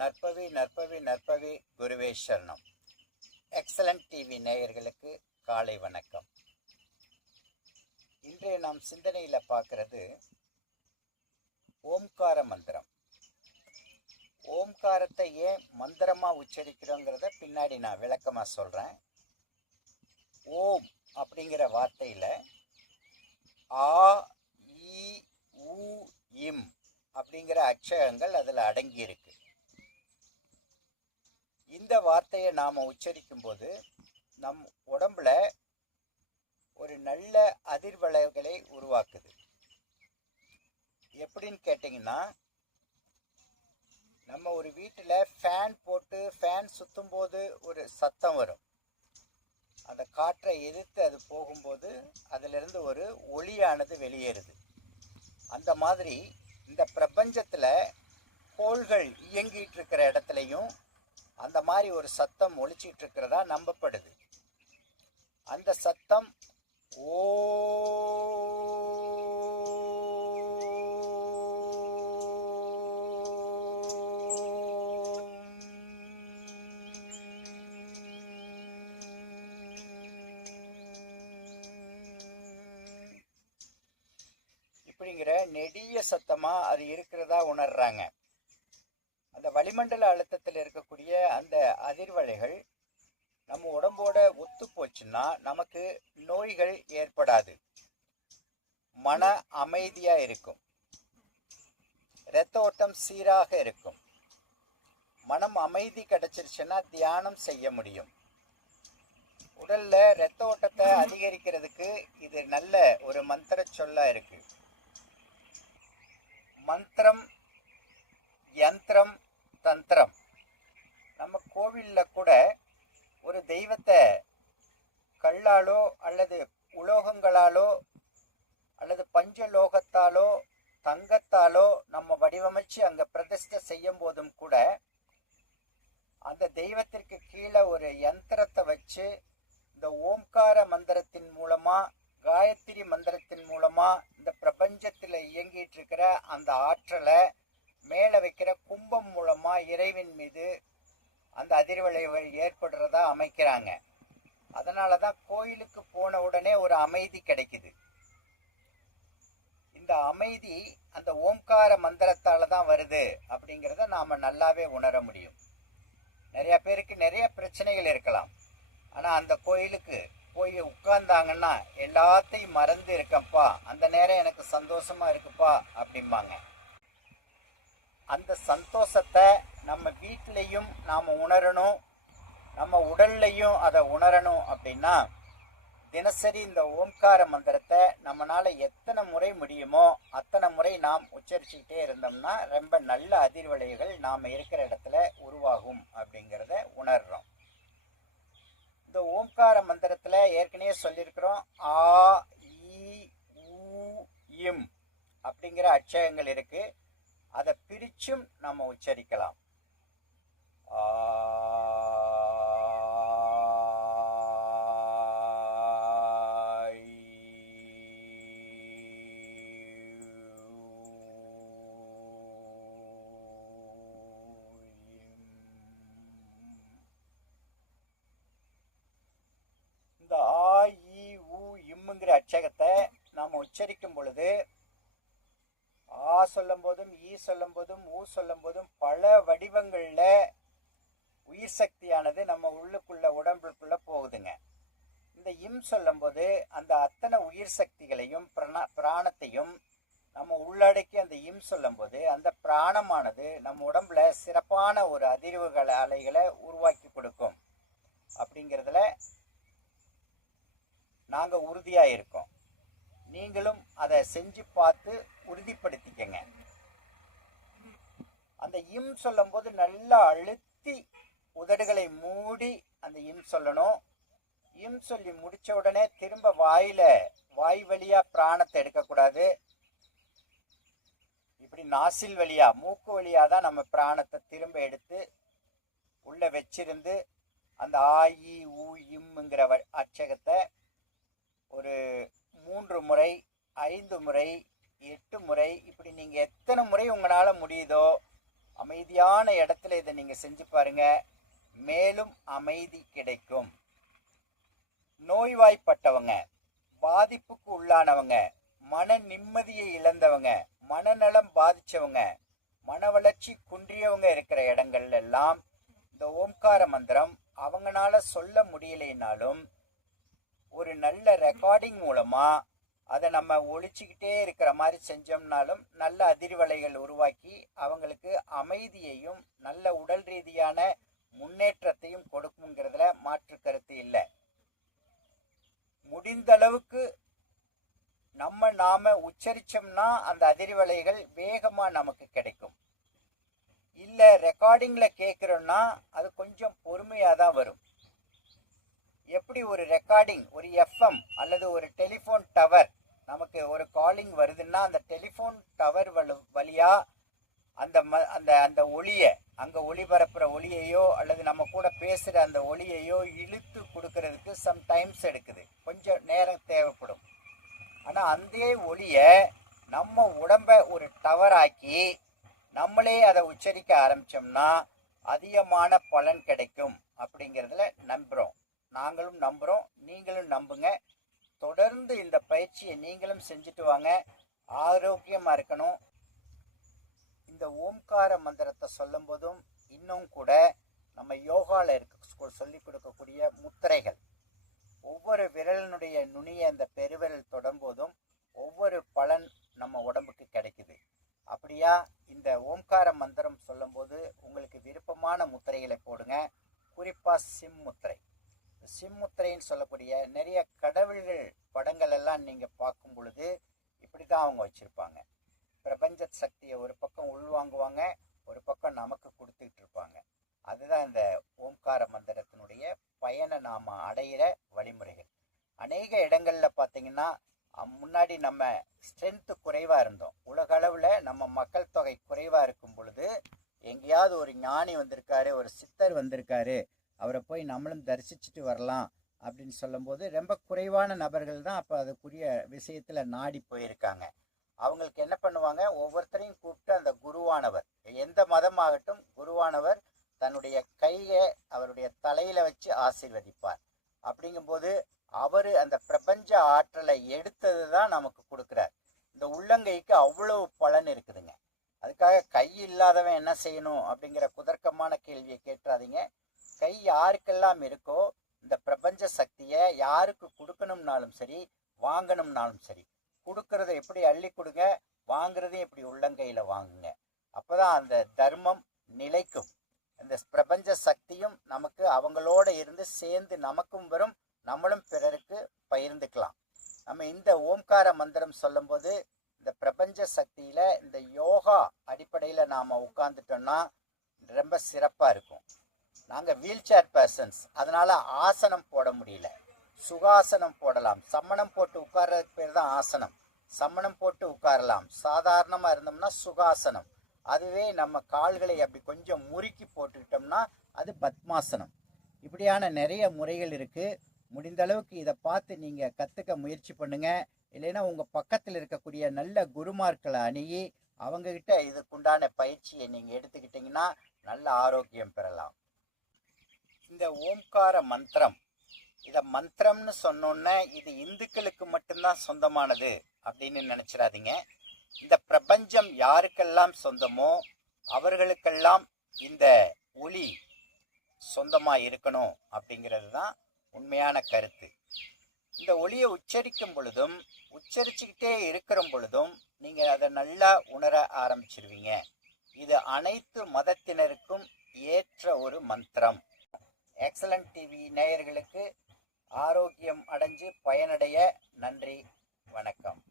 நற்பவி நற்பவி நற்பவி குருவே சரணம். Excellent TV நேயர்களுக்கு காலை வணக்கம். இன்றைய நாம் சிந்தனையில் பார்க்கறது ஓம்கார மந்திரம். ஓம்காரத்தை ஏன் மந்திரமாக உச்சரிக்கிறோங்கிறத பின்னாடி நான் விளக்கமாக சொல்கிறேன் ஓம் அப்படிங்கிற வார்த்தையில் ஆ இ உ இம் அப்படிங்கிற அக்ஷரங்கள் அதில் அடங்கியிருக்கு. இந்த வார்த்தையை நாம் உச்சரிக்கும் போது நம் உடம்புல ஒரு நல்ல அதிர்வலைகளை உருவாக்குது. எப்படின்னு கேட்டிங்கன்னா நம்ம ஒரு வீட்டில் ஃபேன் போட்டு ஃபேன் சுற்றும் போது ஒரு சத்தம் வரும். அந்த காற்றை எதிர்த்து அது போகும்போது அதிலிருந்து ஒரு ஒளியானது வெளியேறுது. அந்த மாதிரி இந்த பிரபஞ்சத்தில் கோள்கள் இயங்கிட்டு இருக்கிற இடத்துலையும் அந்த மாதிரி ஒரு சத்தம் ஒழிச்சிட்டு இருக்கிறதா நம்பப்படுது. அந்த சத்தம் ஓ இப்படிங்கிற நெடிய சத்தமாக அது இருக்கிறதா உணர்றாங்க. அந்த வளிமண்டல அழுத்தத்தில் இருக்கக்கூடிய அந்த அதிர்வலைகள் நம்ம உடம்போட ஒத்து போச்சுன்னா நமக்கு நோய்கள் ஏற்படாது. மன அமைதியா இருக்கும். இரத்த ஓட்டம் சீராக இருக்கும். மனம் அமைதி கிடைச்சிருச்சுன்னா தியானம் செய்ய முடியும். உடல்ல இரத்த ஓட்டத்தை அதிகரிக்கிறதுக்கு இது நல்ல ஒரு மந்திர சொல்லா இருக்கு. மந்திரம் யந்திரம் தந்திரம். நம்ம கோவிலில் கூட ஒரு தெய்வத்தை கல்லாலோ அல்லது உலோகங்களாலோ அல்லது பஞ்சலோகத்தாலோ தங்கத்தாலோ நம்ம வடிவமைச்சு அங்கே பிரதிஷ்டை செய்யும் போதும் கூட அந்த தெய்வத்திற்கு கீழே ஒரு யந்திரத்தை வச்சு இந்த ஓம்கார மந்திரத்தின் மூலமா காயத்ரி மந்திரத்தின் மூலமா இந்த பிரபஞ்சத்தில் இயங்கிட்டு இருக்கிற அந்த ஆற்றலை மேலே வைக்கிற கும்பம் மூலமாக இறைவின் மீது அந்த அதிர்வலைகள் ஏற்படுறதா அமைக்கிறாங்க. அதனால தான் கோயிலுக்கு போன உடனே ஒரு அமைதி கிடைக்குது. இந்த அமைதி அந்த ஓம்கார மந்திரத்தால் தான் வருது அப்படிங்கிறத நாம் நல்லாவே உணர முடியும். நிறைய பேருக்கு நிறைய பிரச்சனைகள் இருக்கலாம். ஆனால் அந்த கோயிலுக்கு போய் உட்கார்ந்தாங்கன்னா எல்லாத்தையும் மறந்து இருக்கப்பா அந்த நேரம் எனக்கு சந்தோஷமா இருக்குப்பா அப்படிம்பாங்க. அந்த சந்தோஷத்தை நம்ம வீட்டிலையும் நாம் உணரணும் நம்ம உடல்லையும் அதை உணரணும் அப்படின்னா தினசரி இந்த ஓம்கார மந்திரத்தை நம்மளால் எத்தனை முறை முடியுமோ அத்தனை முறை நாம் உச்சரிச்சுக்கிட்டே இருந்தோம்னா ரொம்ப நல்ல அதிர்வலைகள் நாம் இருக்கிற இடத்துல உருவாகும் அப்படிங்கிறத உணர்றோம். இந்த ஓம்கார மந்திரத்தில் ஏற்கனவே சொல்லியிருக்கிறோம் ஆ இ இம் அப்படிங்கிற அச்சகங்கள் இருக்குது அதை பிரிச்சும் நம்ம உச்சரிக்கலாம். இந்த ஆ இ உ இம்முங்கிற அச்சகத்தை நாம் உச்சரிக்கும் பொழுது ஆ சொல்லும் போதும் ஈ சொல்லும் போதும் ஊ சொல்லும் போதும் பல வடிவங்களில் உயிர் சக்தியானது நம்ம உள்ளுக்குள்ள உடம்புக்குள்ள போகுதுங்க. இந்த இம் சொல்லும்போது அந்த அத்தனை உயிர் சக்திகளையும் பிரண பிராணத்தையும் நம்ம உள்ளடக்கி அந்த இம் சொல்லும்போது அந்த பிராணமானது நம்ம உடம்புல சிறப்பான ஒரு அதிர்வுகள் அலைகளை உருவாக்கி கொடுக்கும். அப்படிங்கிறதுல நாங்கள் உறுதியாக இருக்கோம். நீங்களும் அதை செஞ்சு பார்த்து உறுதிப்படுத்திக்கங்க. அந்த இம் சொல்லும்போது நல்லா அழுத்தி உதடுகளை மூடி அந்த இம் சொல்லணும். இம் சொல்லி முடிச்ச உடனே திரும்ப வாயில வாய் வழியா பிராணத்தை எடுக்கக்கூடாது. இப்படி நாசில் வழியா மூக்கு வழியா தான் நம்ம பிராணத்தை திரும்ப எடுத்து உள்ள வச்சிருந்து அந்த ஆயி ஊ இம்ங்கிற அச்சகத்தை ஒரு மூன்று முறை ஐந்து முறை எட்டு முறை இப்படி நீங்கள் எத்தனை முறை உங்களால் முடியுதோ அமைதியான இடத்துல இதை நீங்கள் செஞ்சு பாருங்க. மேலும் அமைதி கிடைக்கும். நோய்வாய்ப்பட்டவங்க பாதிப்புக்கு உள்ளானவங்க மன நிம்மதியை இழந்தவங்க மனநலம் பாதித்தவங்க மன வளர்ச்சி குன்றியவங்க இருக்கிற இடங்கள்ல எல்லாம் இந்த ஓம்கார மந்திரம் அவங்கனால சொல்ல முடியலைனாலும் ஒரு நல்ல ரெக்கார்டிங் மூலமாக அதை நம்ம ஒழிச்சுக்கிட்டே இருக்கிற மாதிரி செஞ்சோம்னாலும் நல்ல அதிர்வலைகள் உருவாக்கி அவங்களுக்கு அமைதியையும் நல்ல உடல் ரீதியான முன்னேற்றத்தையும் கொடுக்குங்கிறதுல மாற்று கருத்து இல்லை. முடிந்த அளவுக்கு நம்ம நாம உச்சரிச்சோம்னா அந்த அதிர்வலைகள் வேகமாக நமக்கு கிடைக்கும். இல்லை ரெக்கார்டிங்கில் கேட்குறோம்னா அது கொஞ்சம் பொறுமையாக தான் வரும். எப்படி ஒரு ரெக்கார்டிங் ஒரு எஃப்எம் அல்லது ஒரு டெலிஃபோன் டவர் நமக்கு ஒரு காலிங் வருதுன்னா அந்த டெலிஃபோன் டவர் வழியாக அந்த ம அந்த அந்த ஒளியை அங்கே ஒளிபரப்புகிற ஒளியையோ அல்லது நம்ம கூட பேசுகிற அந்த ஒளியையோ இழுத்து கொடுக்கறதுக்கு சம் டைம்ஸ் எடுக்குது. கொஞ்சம் நேரம் தேவைப்படும். ஆனால் அந்த ஒளியை நம்ம உடம்ப ஒரு டவர் ஆக்கி நம்மளே அதை உச்சரிக்க ஆரம்பிச்சோம்னா அதிகமான பலன் கிடைக்கும் அப்படிங்கிறதுல நம்புகிறோம் நாங்களும் நம்புகிறோம் நீங்களும் நம்புங்க. தொடர்ந்து இந்த பயிற்சியை நீங்களும் செஞ்சுட்டு வாங்க. ஆரோக்கியமாக இருக்கணும். இந்த ஓம்கார மந்திரத்தை சொல்லும் போதும் இன்னும் கூட நம்ம யோகாவில் இருக்க சொல்லி கொடுக்கக்கூடிய முத்திரைகள் ஒவ்வொரு விரலினுடைய நுனியை அந்த பெருவிரல் தொடரும்போதும் ஒவ்வொரு பலன் நம்ம உடம்புக்கு கிடைக்குது. அப்படியா? இந்த ஓம்கார மந்திரம் சொல்லும்போது உங்களுக்கு விருப்பமான முத்திரைகளை போடுங்க. குறிப்பாக சிம் முத்திரை. சிம் முத்திரைன்னு சொல்லக்கூடிய நிறைய கடவுள்கள் படங்கள் எல்லாம் நீங்கள் பார்க்கும் பொழுது இப்படி தான் அவங்க வச்சுருப்பாங்க. பிரபஞ்ச சக்தியை ஒரு பக்கம் உள்வாங்குவாங்க ஒரு பக்கம் நமக்கு கொடுத்துக்கிட்டு இருப்பாங்க. அதுதான் இந்த ஓம்கார மந்திரத்தினுடைய பயனை நாம் அடையிற வழிமுறைகள். அநேக இடங்களில் பார்த்தீங்கன்னா முன்னாடி நம்ம ஸ்ட்ரென்த்து குறைவாக இருந்தோம். உலக அளவில் நம்ம மக்கள் தொகை குறைவாக இருக்கும் பொழுது எங்கேயாவது ஒரு ஞானி வந்திருக்காரு ஒரு சித்தர் வந்திருக்காரு அவரை போய் நம்மளும் தரிசிச்சுட்டு வரலாம் அப்படின்னு சொல்லும்போது ரொம்ப குறைவான நபர்கள் தான் அப்போ அதுக்குரிய விஷயத்தில் நாடி போயிருக்காங்க. அவங்களுக்கு என்ன பண்ணுவாங்க? ஒவ்வொருத்தரையும் கூப்பிட்டு அந்த குருவானவர் எந்த மதமாகட்டும் குருவானவர் தன்னுடைய கையை அவருடைய தலையில் வச்சு ஆசீர்வதிப்பார். அப்படிங்கும்போது அவர் அந்த பிரபஞ்ச ஆற்றலை எடுத்தது தான் நமக்கு கொடுக்குறார். இந்த உள்ளங்கைக்கு அவ்வளவு பலன் இருக்குதுங்க. அதுக்காக கை இல்லாதவன் என்ன செய்யணும் அப்படிங்கிற குதர்க்கமான கேள்வியை கேட்டுறாதீங்க கை யாருக்கெல்லாம் இருக்கோ இந்த பிரபஞ்ச சக்தியை யாருக்கு கொடுக்கணும்னாலும் சரி வாங்கணும்னாலும் சரி கொடுக்கறத எப்படி அள்ளி கொடுங்க வாங்குறதையும் எப்படி உள்ளங்கையில் வாங்குங்க. அப்போதான் அந்த தர்மம் நிலைக்கும். இந்த பிரபஞ்ச சக்தியும் நமக்கு அவங்களோட இருந்து சேர்ந்து நமக்கும் வரும் நம்மளும் பிறருக்கு பகிர்ந்துக்கலாம். நம்ம இந்த ஓம்கார மந்திரம் சொல்லும்போது இந்த பிரபஞ்ச சக்தியில் இந்த யோகா அடிப்படையில் நாம் உட்காந்துட்டோம்னா ரொம்ப சிறப்பாக இருக்கும். நாங்கள் வீல் சேர் பர்சன்ஸ் அதனால் ஆசனம் போட முடியல. சுகாசனம் போடலாம். சம்மணம் போட்டு உட்கார்றதுக்கு பேர் தான் ஆசனம். சம்மணம் போட்டு உட்காரலாம். சாதாரணமாக இருந்தோம்னா சுகாசனம். அதுவே நம்ம கால்களை அப்படி கொஞ்சம் முறுக்கி போட்டுக்கிட்டோம்னா அது பத்மாசனம். இப்படியான நிறைய முறைகள் இருக்குது முடிந்த அளவுக்கு இதை பார்த்து நீங்கள் கற்றுக்க முயற்சி பண்ணுங்கள் இல்லைன்னா உங்கள் பக்கத்தில் இருக்கக்கூடிய நல்ல குருமார்களை அணுகி அவங்கக்கிட்ட இதுக்குண்டான பயிற்சியை நீங்கள் எடுத்துக்கிட்டிங்கன்னா நல்ல ஆரோக்கியம் பெறலாம். இந்த ஓம்கார மந்திரம் இதை மந்திரம்னு சொன்னோன்னே இது இந்துக்களுக்கு மட்டும்தான் சொந்தமானது அப்படின்னு நினச்சிடாதீங்க. இந்த பிரபஞ்சம் யாருக்கெல்லாம் சொந்தமோ அவர்களுக்கெல்லாம் இந்த ஒளி சொந்தமாக இருக்கணும் அப்படிங்கிறது தான் உண்மையான கருத்து. இந்த ஒளியை உச்சரிக்கும் பொழுதும் உச்சரிச்சுக்கிட்டே இருக்கிற பொழுதும் நீங்கள் அதை நல்லா உணர ஆரம்பிச்சிருவீங்க. இது அனைத்து மதத்தினருக்கும் ஏற்ற ஒரு மந்திரம். எக்ஸலண்ட் டிவி நேயர்களுக்கு ஆரோக்கியம் அடைஞ்சு பயனடைய நன்றி. வணக்கம்.